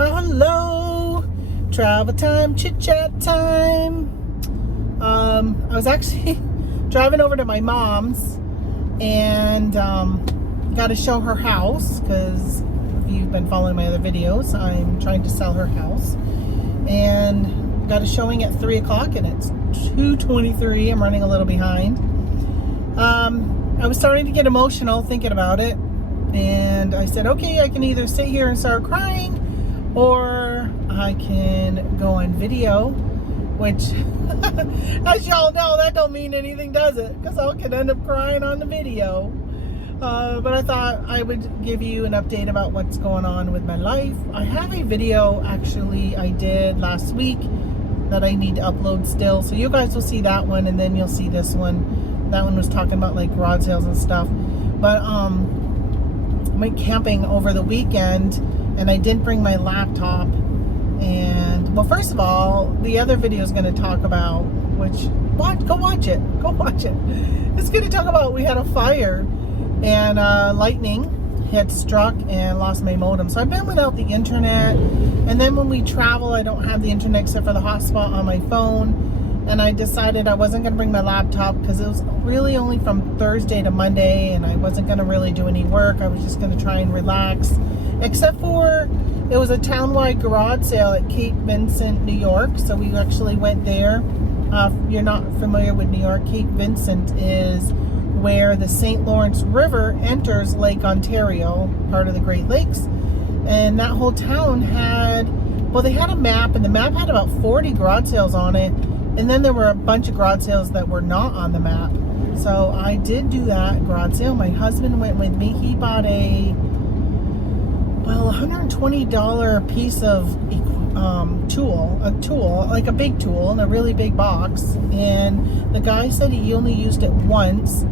Well, hello, travel time, chit chat time. I was actually driving over to my mom's and got to show her house because if you've been following my other videos, I'm trying to sell her house and got a showing at 3 o'clock and it's 2:23. I'm running a little behind. I was starting to get emotional thinking about it, and I said, okay, I can either sit here and start crying or I can go on video, which as y'all know, that don't mean anything, does it? Because I could end up crying on the video. But I thought I would give you an update about what's going on with my life. I have a video actually I did last week that I need to upload still, so you guys will see that one and then you'll see this one. That one was talking about like garage sales and stuff. But I went camping over the weekend and I didn't bring my laptop. And well, first of all, the other video is going to talk about, go watch it. It's going to talk about, we had a fire and lightning had struck and lost my modem. So I've been without the internet, and then when we travel, I don't have the internet except for the hotspot on my phone. And I decided I wasn't going to bring my laptop because it was really only from Thursday to Monday, and I wasn't going to really do any work. I was just going to try and relax, except for it was a townwide garage sale at Cape Vincent, New York. So we actually went there. If you're not familiar with New York, Cape Vincent is where the St. Lawrence River enters Lake Ontario, part of the Great Lakes. And that whole town they had a map, and the map had about 40 garage sales on it. And then there were a bunch of garage sales that were not on the map. So I did do that garage sale. My husband went with me. He bought a $120 piece of tool, like a big tool in a really big box. And the guy said he only used it once,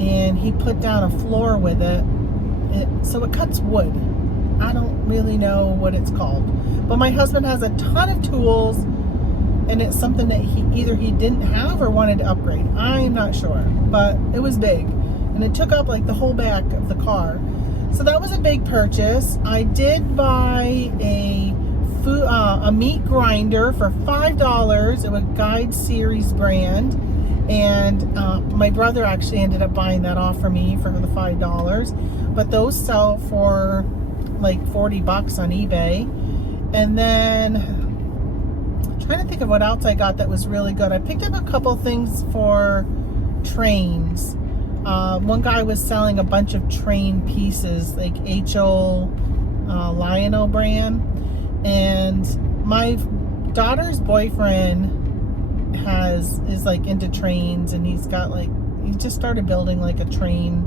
and he put down a floor with it. So it cuts wood. I don't really know what it's called. But my husband has a ton of tools, and it's something that he didn't have or wanted to upgrade. I'm not sure, but it was big, and it took up like the whole back of the car. So that was a big purchase. I did buy a meat grinder for $5. It was Guide Series brand, and my brother actually ended up buying that off for me for the $5. But those sell for like $40 on eBay. And then I'm trying to think of what else I got that was really good. I picked up a couple things for trains. One guy was selling a bunch of train pieces, like HO Lionel brand. And my daughter's boyfriend is like into trains, and he just started building like a train,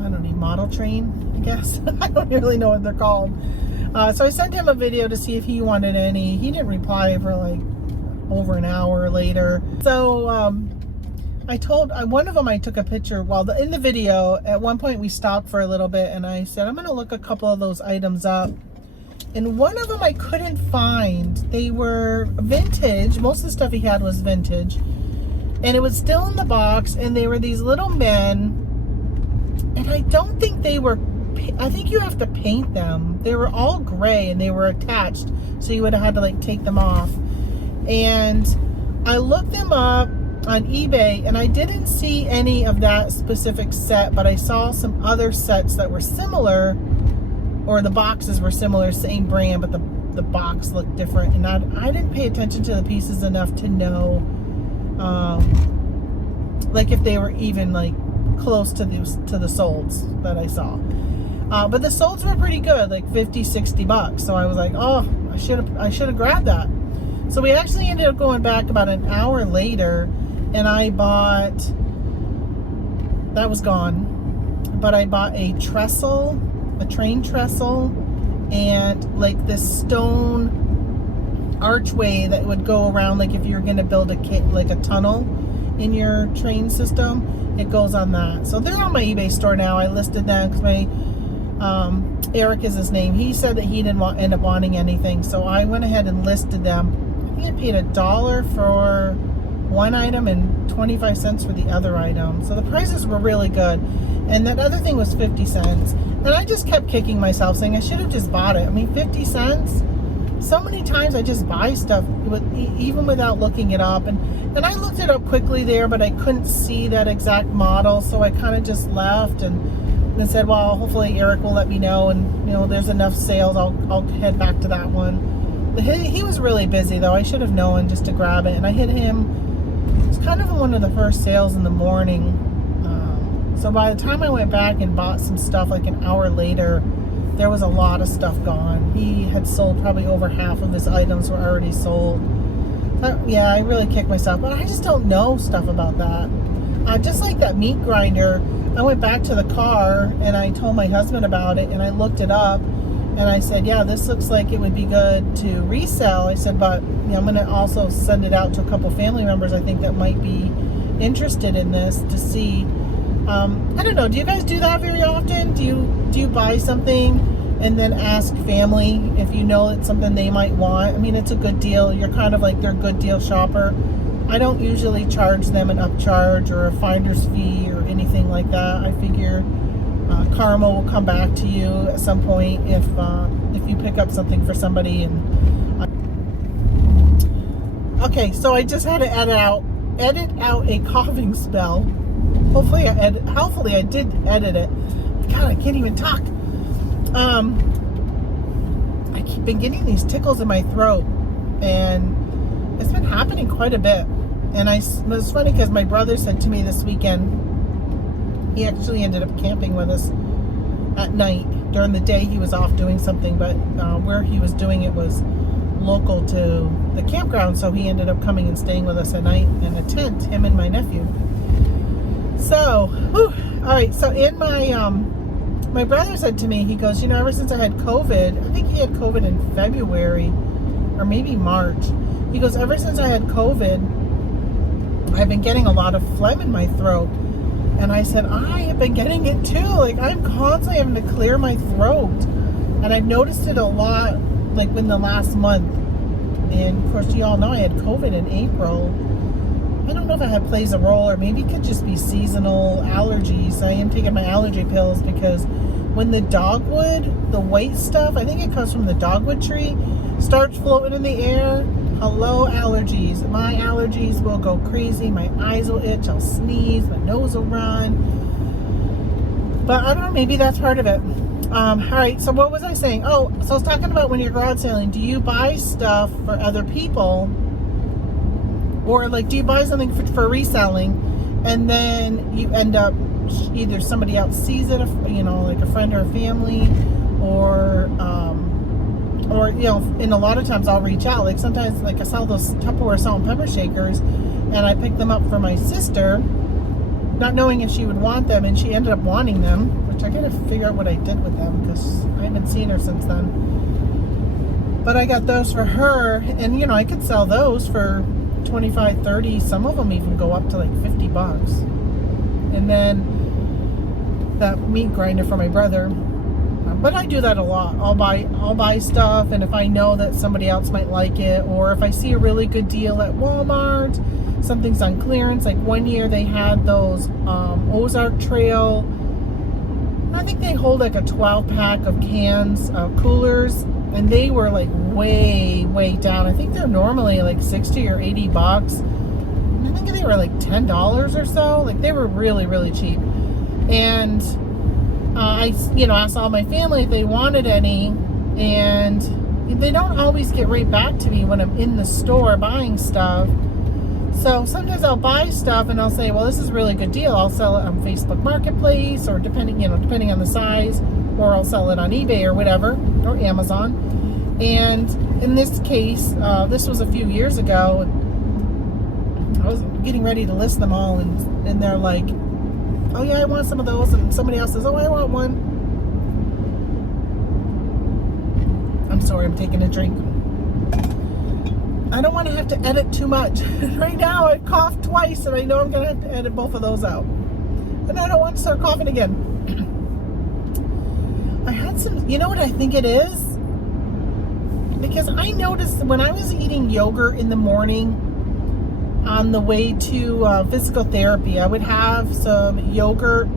I don't know, model train, I guess. I don't really know what they're called. So I sent him a video to see if he wanted any. He didn't reply for like over an hour later. So one of them I took a picture in the video. At one point we stopped for a little bit, and I said, I'm going to look a couple of those items up. And one of them I couldn't find. They were vintage. Most of the stuff he had was vintage. And it was still in the box, and they were these little men. And I don't think they were, I think you have to paint them. They were all gray, and they were attached. So you would have had to like take them off. And I looked them up on eBay, and I didn't see any of that specific set, but I saw some other sets that were similar, or the boxes were similar, same brand, but the box looked different. And I didn't pay attention to the pieces enough to know like if they were even like close to the solds that I saw. But the solds were pretty good, like $50-$60. So I was like, oh, I should have grabbed that. So we actually ended up going back about an hour later, and I bought, that was gone, but I bought a train trestle, and like this stone archway that would go around, like if you're going to build a tunnel in your train system, it goes on that. So they're on my eBay store now. I listed them because my Eric is his name. He said that he didn't end up wanting anything, so I went ahead and listed them. I think I paid $1 for one item and 25 cents for the other item. So the prices were really good. And that other thing was 50 cents. And I just kept kicking myself saying I should have just bought it. I mean, 50 cents? So many times I just buy stuff even without looking it up. And I looked it up quickly there, but I couldn't see that exact model. So I kind of just left and said, well, hopefully Eric will let me know. And, there's enough sales. I'll head back to that one. He was really busy, though. I should have known just to grab it. And I hit him. It was kind of one of the first sales in the morning. So by the time I went back and bought some stuff like an hour later, there was a lot of stuff gone. He had sold probably over half of his items were already sold. So, yeah, I really kicked myself. But I just don't know stuff about that. Just like that meat grinder, I went back to the car and I told my husband about it and I looked it up. And I said, yeah, this looks like it would be good to resell. I said, but I'm going to also send it out to a couple family members I think that might be interested in this to see. I don't know. Do you guys do that very often? Do you buy something and then ask family if you know it's something they might want? I mean, it's a good deal. You're kind of like their good deal shopper. I don't usually charge them an upcharge or a finder's fee or anything like that. I figure karma will come back to you at some point if you pick up something for somebody. Okay, so I just had to edit out a coughing spell. Hopefully I did edit it. God, I can't even talk. I keep been getting these tickles in my throat, and it's been happening quite a bit. And it was funny because my brother said to me this weekend, he actually ended up camping with us at night. During the day he was off doing something, but where he was doing it was local to the campground, so he ended up coming and staying with us at night in a tent, him and my nephew. So, all right, so in my brother said to me, he goes, ever since I had COVID, I think he had COVID in February or maybe March. He goes, ever since I had COVID, I've been getting a lot of phlegm in my throat. And I said, I have been getting it too. Like, I'm constantly having to clear my throat. And I've noticed it a lot, like, in the last month. And, of course, you all know I had COVID in April. I don't know if that plays a role, or maybe it could just be seasonal allergies. I am taking my allergy pills because when the dogwood, the white stuff, I think it comes from the dogwood tree, starts floating in the air, hello allergies. My allergies will go crazy. My eyes will itch. I'll sneeze. My nose will run. But I don't know. Maybe that's part of it. All right. So what was I saying? Oh, so I was talking about when you're garage selling. Do you buy stuff for other people, or like do you buy something for reselling, and then you end up either somebody else sees it, like a friend or a family, or and a lot of times I'll reach out. Like sometimes, like I sell those Tupperware salt and pepper shakers, and I picked them up for my sister, not knowing if she would want them, and she ended up wanting them, which I gotta figure out what I did with them because I haven't seen her since then. But I got those for her, and I could sell those for 25, 30, some of them even go up to like $50. And then that meat grinder for my brother. But I do that a lot. I'll buy stuff, and if I know that somebody else might like it, or if I see a really good deal at Walmart, something's on clearance. Like one year they had those Ozark Trail, I think they hold like a 12 pack of cans, coolers, and they were like way down. I think they're normally like 60 or 80 bucks. And I think they were like $10 or so. Like they were really cheap. And I asked all my family if they wanted any, and they don't always get right back to me when I'm in the store buying stuff. So sometimes I'll buy stuff and I'll say, well, this is a really good deal. I'll sell it on Facebook Marketplace, or depending on the size, or I'll sell it on eBay or whatever, or Amazon. And in this case, this was a few years ago. I was getting ready to list them all, and they're like, oh yeah, I want some of those, and somebody else says, oh, I want one. I'm sorry, I'm taking a drink. I don't want to have to edit too much. Right now, I coughed twice, and I know I'm going to have to edit both of those out. And I don't want to start coughing again. I had some, you know what I think it is? Because I noticed when I was eating yogurt in the morning, on the way to physical therapy. I would have some yogurt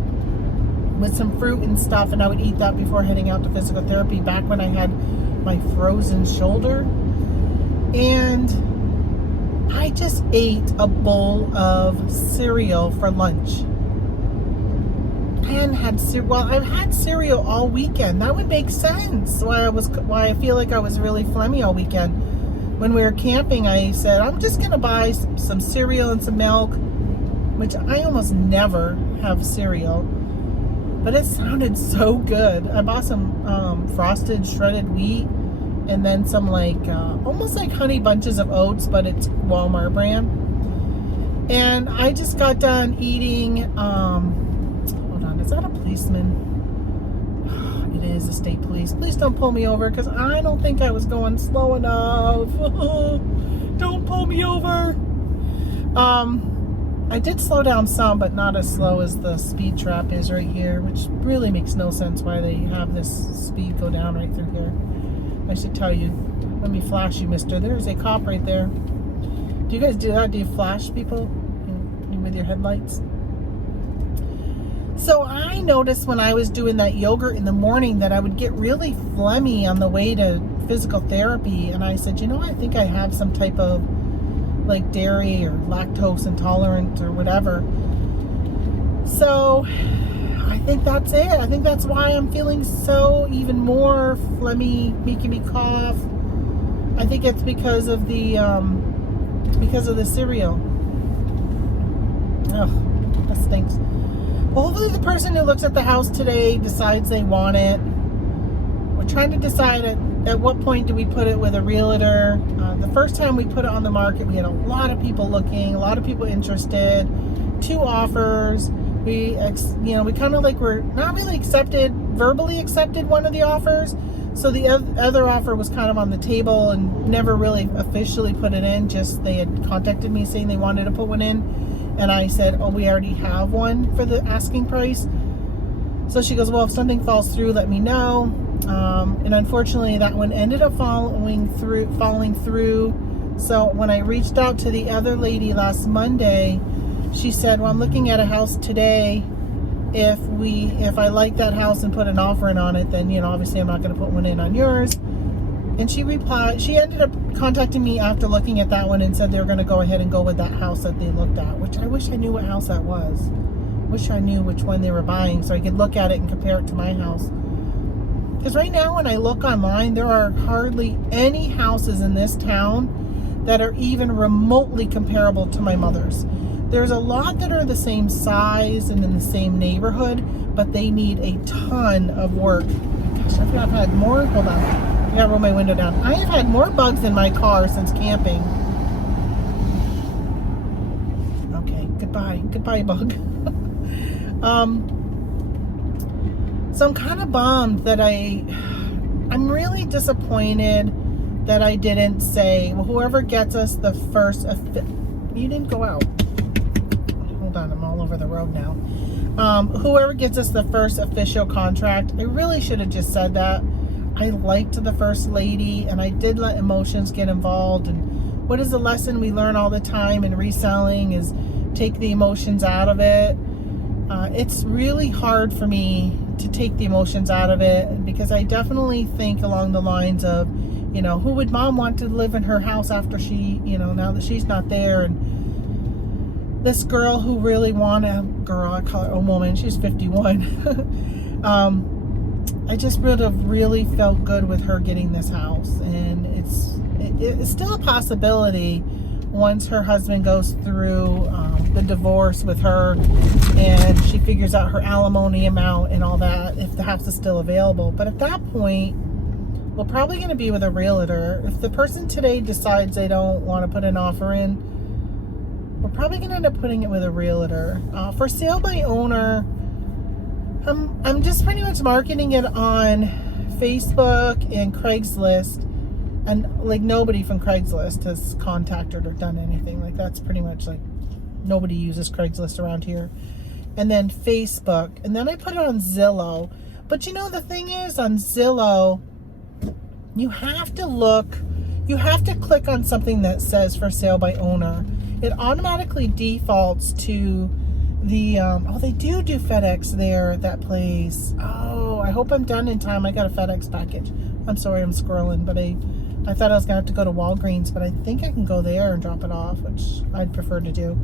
with some fruit and stuff, and I would eat that before heading out to physical therapy back when I had my frozen shoulder. And I just ate a bowl of cereal for lunch. I hadn't had well, I've had cereal all weekend. That would make sense why I feel like I was really phlegmy all weekend. When we were camping, I said, I'm just gonna buy some cereal and some milk, which I almost never have cereal, but it sounded so good. I bought some frosted shredded wheat, and then some almost like honey bunches of oats, but it's Walmart brand. And I just got done eating, hold on, is that a policeman? It is a state police. Please don't pull me over, because I don't think I was going slow enough. Don't pull me over. I did slow down some, but not as slow as the speed trap is right here, which really makes no sense why they have this speed go down right through here. I should tell you. Let me flash you, mister. There's a cop right there. Do you guys do that? Do you flash people with your headlights? So I noticed when I was doing that yogurt in the morning that I would get really phlegmy on the way to physical therapy. And I said, I think I have some type of dairy or lactose intolerant or whatever. So I think that's it. I think that's why I'm feeling so even more phlegmy, making me cough. I think it's because of the cereal. Ugh, that stinks. Well, hopefully the person who looks at the house today decides they want it. We're trying to decide at what point do we put it with a realtor. The first time we put it on the market, we had a lot of people looking, a lot of people interested, 2 offers. We kind of were not really verbally accepted one of the offers. So the other offer was kind of on the table and never really officially put it in. Just they had contacted me saying they wanted to put one in. And I said, oh, we already have one for the asking price. So she goes, well, if something falls through, let me know. And unfortunately, that one ended up falling through. So when I reached out to the other lady last Monday, she said, well, I'm looking at a house today. If I like that house and put an offer in on it, then, obviously I'm not going to put one in on yours. And she replied, she ended up contacting me after looking at that one and said they were going to go ahead and go with that house that they looked at, which I wish I knew what house that was. Wish I knew which one they were buying so I could look at it and compare it to my house. Because right now when I look online, there are hardly any houses in this town that are even remotely comparable to my mother's. There's a lot that are the same size and in the same neighborhood, but they need a ton of work. Gosh, I think I've had more. Hold on. I gotta roll my window down. I have had more bugs in my car since camping. Okay, goodbye. Goodbye, bug. So I'm kind of bummed that I'm really disappointed that I didn't say, well, whoever gets us the first, you didn't go out. Hold on, I'm all over the road now. Whoever gets us the first official contract, I really should have just said that. I liked the first lady, and I did let emotions get involved. And what is the lesson we learn all the time in reselling is take the emotions out of it. It's really hard for me to take the emotions out of it because I definitely think along the lines of, who would mom want to live in her house after she, now that she's not there. And this girl who really I call her a woman, she's 51. I just would have really felt good with her getting this house. And it's still a possibility once her husband goes through the divorce with her and she figures out her alimony amount and all that, if the house is still available. But at that point, we're probably going to be with a realtor. If the person today decides they don't want to put an offer in, we're probably going to end up putting it with a realtor. For sale by owner, I'm just pretty much marketing it on Facebook and Craigslist. And nobody from Craigslist has contacted or done anything. That's pretty much nobody uses Craigslist around here. And then Facebook. And then I put it on Zillow. But the thing is, on Zillow, you have to click on something that says for sale by owner. it automatically defaults to the, oh, they do FedEx there at that place. Oh, I hope I'm done in time. I got a FedEx package. I'm sorry, I'm scrolling, but I thought I was gonna have to go to Walgreens, but I think I can go there and drop it off, which I'd prefer to do.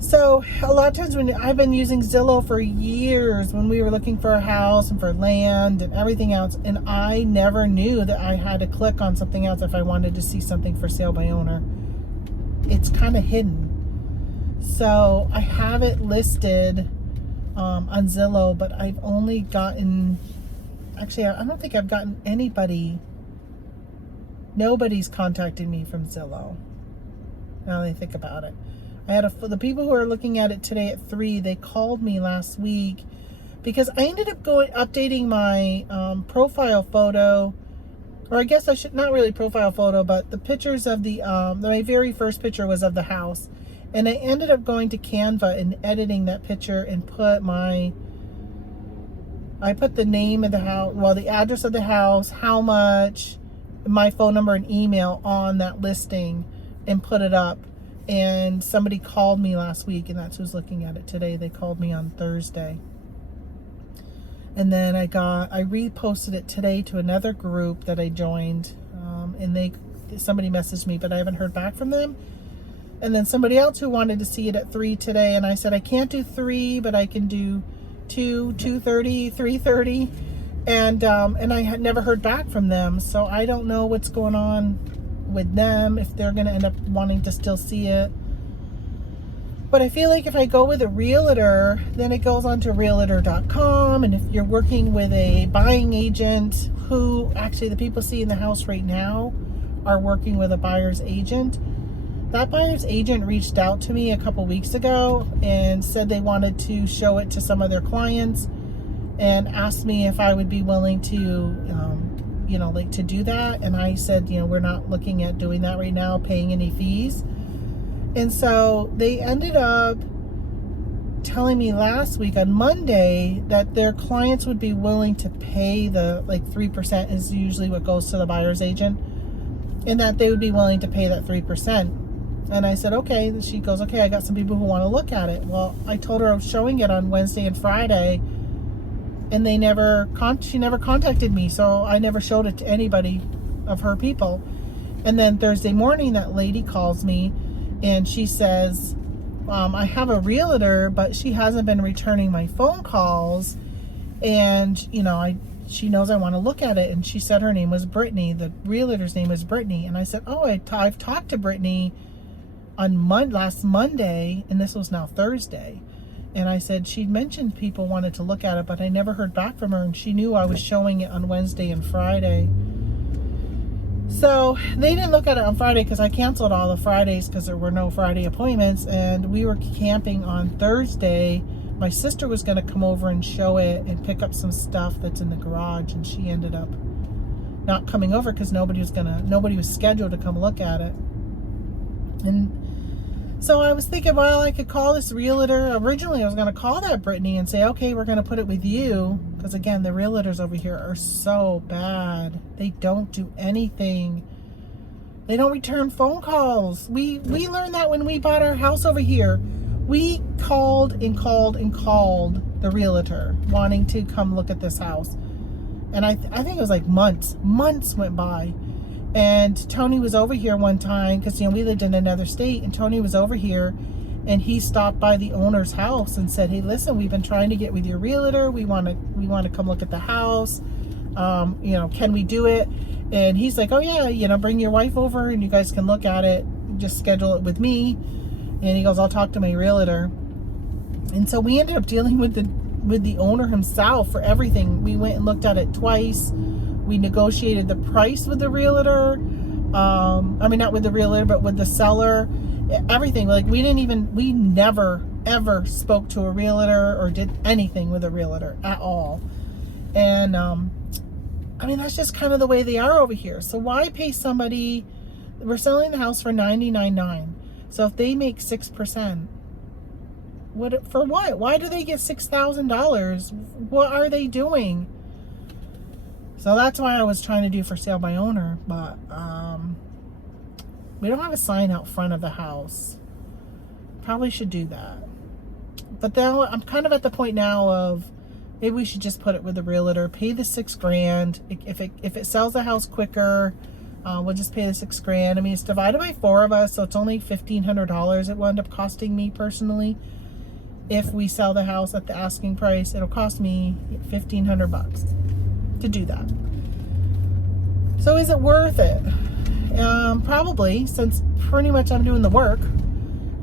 So a lot of times when I've been using Zillow for years, when we were looking for a house and for land and everything else, and I never knew that I had to click on something else if I wanted to see something for sale by owner. It's kind of hidden. So I have it listed on Zillow, but I've only gotten, actually, I don't think I've gotten nobody's contacted me from Zillow. Now that I think about it. I had the people who are looking at it today at 3, they called me last week because I ended up updating my profile photo, or I guess I should, not really profile photo, but the pictures of my very first picture was of the house. And I ended up going to Canva and editing that picture and I put the name of the house, well, the address of the house, how much, my phone number and email on that listing and put it up. And somebody called me last week, and that's who's looking at it today. They called me on Thursday. And then I reposted it today to another group that I joined. And somebody messaged me, but I haven't heard back from them. And then somebody else who wanted to see it at 3 today, and I said, I can't do 3, but I can do 2, 2:30, 3:30. And I had never heard back from them. So I don't know what's going on with them, if they're going to end up wanting to still see it. But I feel like if I go with a realtor, then it goes on to realtor.com. And if you're working with a buying agent, who actually the people seeing the house right now are working with a buyer's agent. That buyer's agent reached out to me a couple weeks ago and said they wanted to show it to some of their clients and asked me if I would be willing to like to do that. And I said, we're not looking at doing that right now, paying any fees. And so they ended up telling me last week on Monday that their clients would be willing to pay the 3% is usually what goes to the buyer's agent, and that they would be willing to pay that 3%. And I said, okay. She goes, okay, I got some people who want to look at it. Well, I told her I was showing it on Wednesday and Friday, and she never contacted me, so I never showed it to anybody of her people. And then Thursday morning, that lady calls me, and she says, I have a realtor, but she hasn't been returning my phone calls, and she knows I want to look at it. And she said her name was Brittany. The realtor's name is Brittany. And I said, oh, I've talked to Brittany on last Monday, and this was now Thursday. And I said she'd mentioned people wanted to look at it, but I never heard back from her, and she knew I was showing it on Wednesday and Friday. So they didn't look at it on Friday because I canceled all the Fridays because there were no Friday appointments, and we were camping on Thursday. My sister was going to come over and show it and pick up some stuff that's in the garage, and she ended up not coming over because nobody was scheduled to come look at it. And so I was thinking, well, I could call this realtor. Originally, I was going to call that Brittany and say, okay, we're going to put it with you. Because again, the realtors over here are so bad. They don't do anything. They don't return phone calls. We learned that when we bought our house over here. We called and called and called the realtor wanting to come look at this house. And I think it was like months went by. And Tony was over here one time because, we lived in another state, and Tony was over here, and he stopped by the owner's house and said, hey, listen, we've been trying to get with your realtor. We want to come look at the house. Can we do it? And he's like, oh yeah, bring your wife over and you guys can look at it. Just schedule it with me. And he goes, I'll talk to my realtor. And so we ended up dealing with the owner himself for everything. We went and looked at it twice. We negotiated the price with the realtor. Not with the realtor, but with the seller. Everything. We never, ever spoke to a realtor or did anything with a realtor at all. And, that's just kind of the way they are over here. So why pay somebody? We're selling the house for $99,900. So if they make 6%, for what? Why do they get $6,000? What are they doing? So that's why I was trying to do for sale by owner, but We don't have a sign out front of the house. Probably should do that. But now I'm kind of at the point now of maybe we should just put it with the realtor, pay the $6,000. If it sells the house quicker, we'll just pay the $6,000. I mean, it's divided by 4 of us, so it's only $1,500 it will end up costing me personally. If we sell the house at the asking price, it'll cost me $1,500 to do that. So is it worth it? Probably, since pretty much I'm doing the work.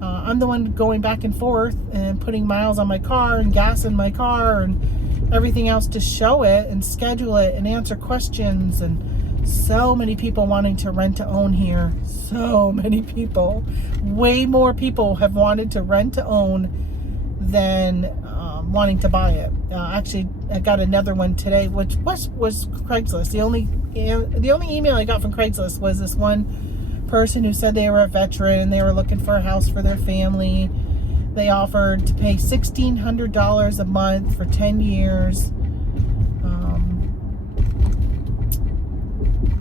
I'm the one going back and forth and putting miles on my car and gas in my car and everything else to show it and schedule it and answer questions, and so many people wanting to rent to own here. So many people. Way more people have wanted to rent to own than wanting to buy it. Actually, I got another one today, which was Craigslist. The only email I got from Craigslist was this one person who said they were a veteran and they were looking for a house for their family. They offered to pay $1,600 a month for 10 years.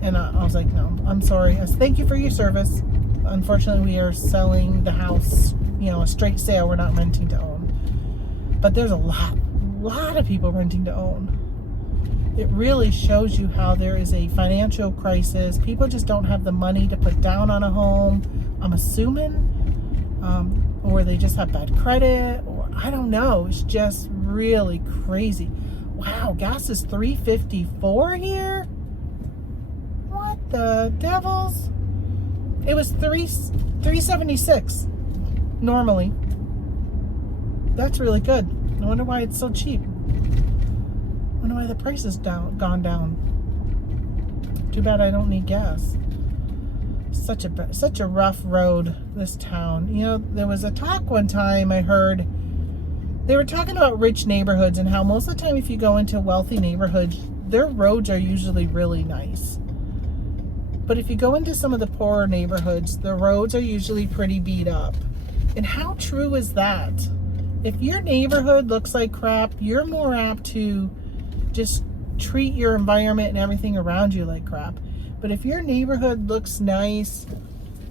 And I was like, no, I'm sorry. I said, thank you for your service. Unfortunately, we are selling the house, a straight sale. We're not renting to own. But there's a lot of people renting to own. It really shows you how there is a financial crisis. People just don't have the money to put down on a home, I'm assuming, or they just have bad credit, or I don't know. It's just really crazy. Wow, gas is $3.54 here? What the devils? It was $3.76 normally. That's really good. I wonder why it's so cheap. I wonder why the price has gone down. Too bad I don't need gas. Such a rough road, this town. There was a talk one time I heard. They were talking about rich neighborhoods and how most of the time if you go into wealthy neighborhoods, their roads are usually really nice. But if you go into some of the poorer neighborhoods, the roads are usually pretty beat up. And how true is that? If your neighborhood looks like crap, you're more apt to just treat your environment and everything around you like crap. But if your neighborhood looks nice,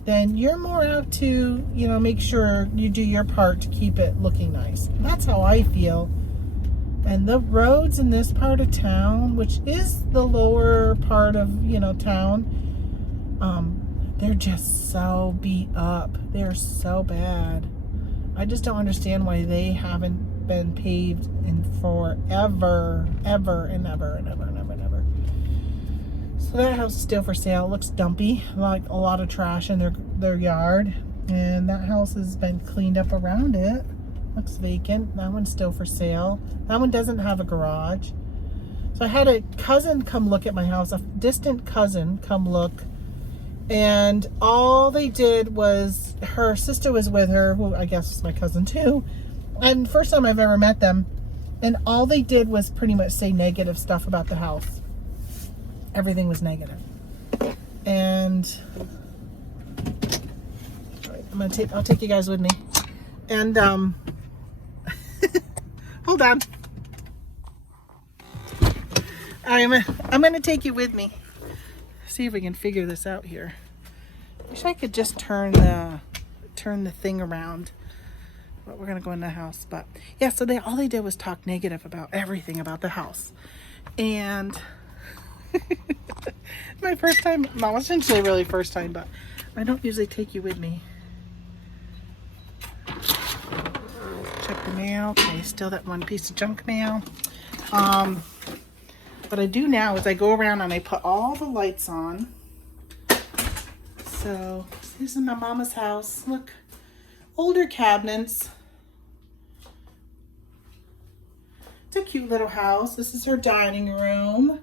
then you're more apt to, make sure you do your part to keep it looking nice. That's how I feel. And the roads in this part of town, which is the lower part of, town, they're just so beat up. They're so bad. I just don't understand why they haven't been paved in forever, ever and ever and ever and ever and ever. So that house is still for sale. It looks dumpy, like a lot of trash in their yard. And that house has been cleaned up around it. Looks vacant. That one's still for sale. That one doesn't have a garage. So I had a cousin come look at my house, a distant cousin come look. And all they did was, her sister was with her, who I guess is my cousin too. And first time I've ever met them. And all they did was pretty much say negative stuff about the house. Everything was negative. And I'll take you guys with me. And hold on. I'm gonna take you with me. See if we can figure this out here. Wish I could just turn the thing around. But we're gonna go in the house. But yeah, so all they did was talk negative about everything about the house. And my first time, well, essentially really first time, but I don't usually take you with me. Check the mail. Okay, still that one piece of junk mail. What I do now is I go around and I put all the lights on. So this is my mama's house. Look, older cabinets. It's a cute little house. This is her dining room.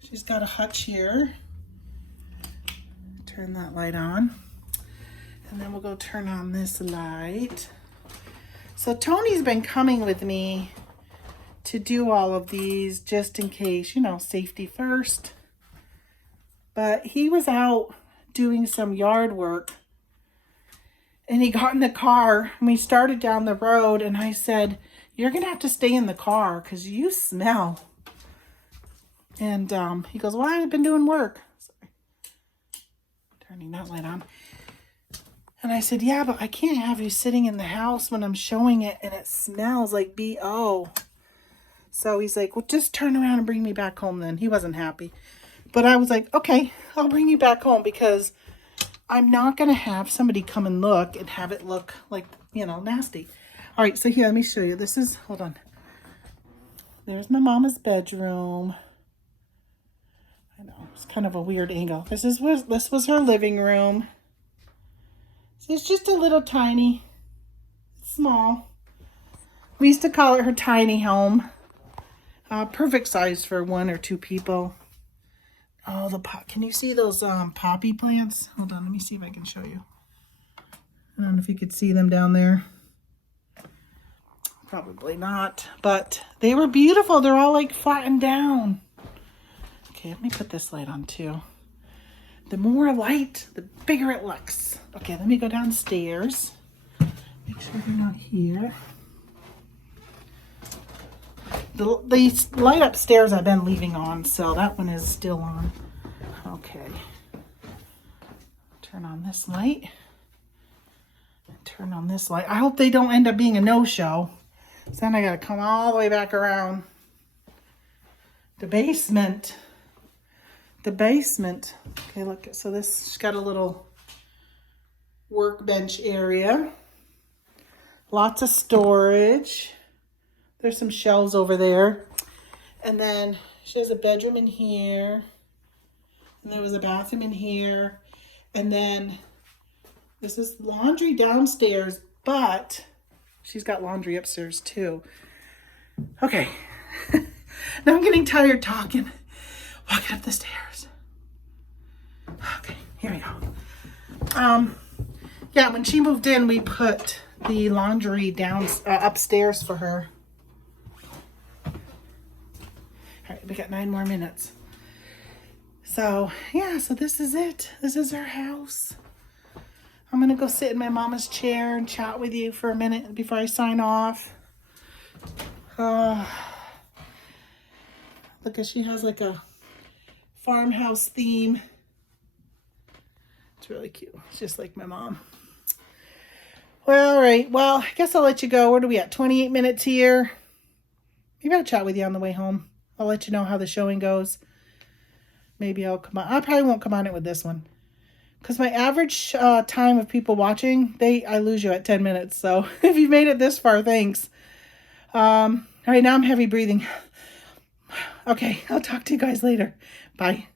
She's got a hutch here. Turn that light on. And then we'll go turn on this light. So Tony's been coming with me to do all of these just in case, safety first. But he was out doing some yard work and he got in the car and we started down the road and I said, you're gonna have to stay in the car because you smell. And he goes, well, I've been doing work. Sorry. Turning that light on. And I said, yeah, but I can't have you sitting in the house when I'm showing it and it smells like BO. So he's like, well, just turn around and bring me back home then. He wasn't happy. But I was like, okay, I'll bring you back home because I'm not going to have somebody come and look and have it look like, you know, nasty. All right, so here, let me show you. This is, hold on. There's my mama's bedroom. I know, it's kind of a weird angle. This was her living room. So it's just a little tiny, small. We used to call it her tiny home. Perfect size for 1 or 2 people. Oh, the pot. Can you see those poppy plants? Hold on, let me see if I can show you. I don't know if you could see them down there. Probably not, but they were beautiful. They're all like flattened down. Okay, let me put this light on too. The more light, the bigger it looks. Okay, let me go downstairs. Make sure they're not here. The light upstairs I've been leaving on, so that one is still on. Okay. Turn on this light. Turn on this light. I hope they don't end up being a no-show. So then I gotta come all the way back around. The basement. The basement. Okay, look, so this got a little workbench area. Lots of storage. There's some shelves over there. And then she has a bedroom in here. And there was a bathroom in here. And then this is laundry downstairs, but she's got laundry upstairs too. Okay. Now I'm getting tired talking. Walking up the stairs. Okay, here we go. Yeah, when she moved in, we put the laundry down upstairs for her. All right, we got 9 more minutes. So, yeah, so this is it. This is our house. I'm going to go sit in my mama's chair and chat with you for a minute before I sign off. Look, she has like a farmhouse theme. It's really cute. It's just like my mom. Well, all right. Well, I guess I'll let you go. What are we at? 28 minutes here. Maybe I'll chat with you on the way home. I'll let you know how the showing goes. Maybe I'll come on. I probably won't come on it with this one. Because my average time of people watching, I lose you at 10 minutes. So if you've made it this far, thanks. All right, now I'm heavy breathing. Okay, I'll talk to you guys later. Bye.